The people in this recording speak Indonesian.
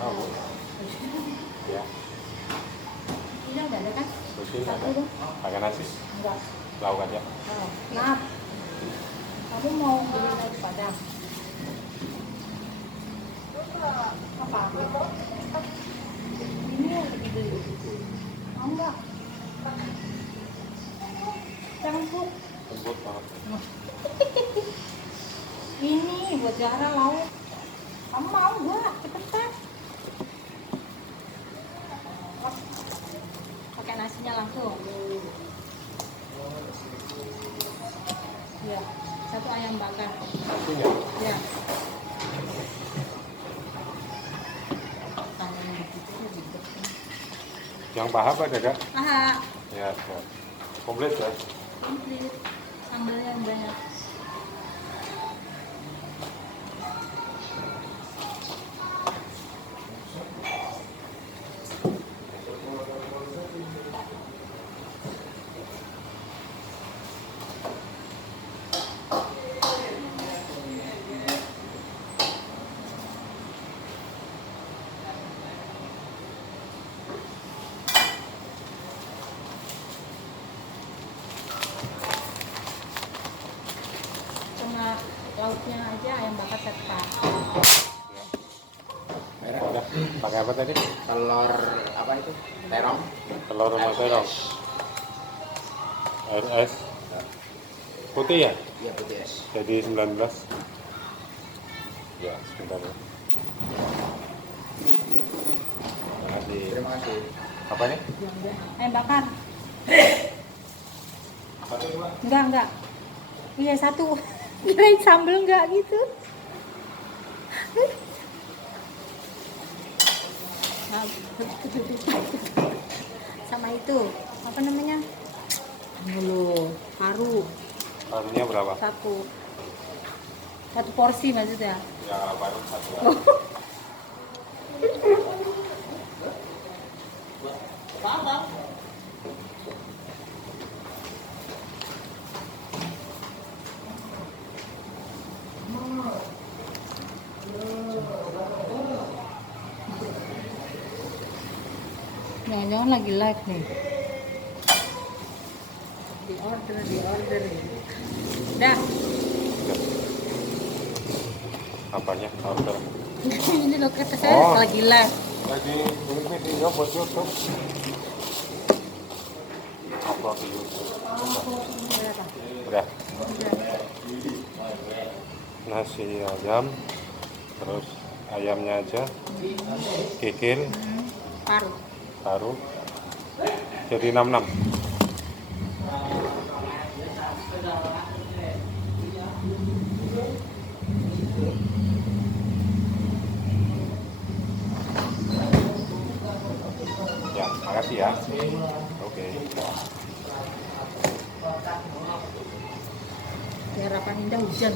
Tahu. Ya. Ini enggak ada kan? Betul Satu ada. dong. Pakai nasi? Enggak. Lauk aja. Oh, maaf. Kamu mau beli nasi padang? Apa? Ini yang dibeli. Mau enggak? Jangan buk. Lembut banget. Ini buat Zahra lauk. Kamu mau enggak? Cepetan. Pakai nasinya langsung. Ya, satu ayam bakar. Nasinya? Ya. Yang paha apa ada, Kak? Aha, Ya, ya. Komplit ya? komplit. Sambalnya banyak. Sama lauknya aja ayam bakar serta. Ya. Merah udah. Pakai apa tadi? Telur apa itu? Terong. Telur sama terong. Air es. Putih ya? Iya putih es. Jadi 19. Ya, sebentar ya. Terima kasih. Terima kasih. Apa nih? Ayam bakar. Satu dua. Enggak. Iya, satu. Kirain sambel enggak gitu. Nah, sama itu apa namanya? Dulu paru Harusnya berapa? satu porsi maksudnya. Ya, baru satu. Jangan-jangan lagi live nih. Di order. Dah. Apanya? Order. Ini loh kata saya Oh. lagi live. Lagi ini video buat YouTube. Upload di YouTube. Berapa? Udah. Nasi ayam, terus ayamnya aja, kikil, Paru. taruh, jadi 66. Ya, makasih ya. Oke. Di Harapan Indah hujan.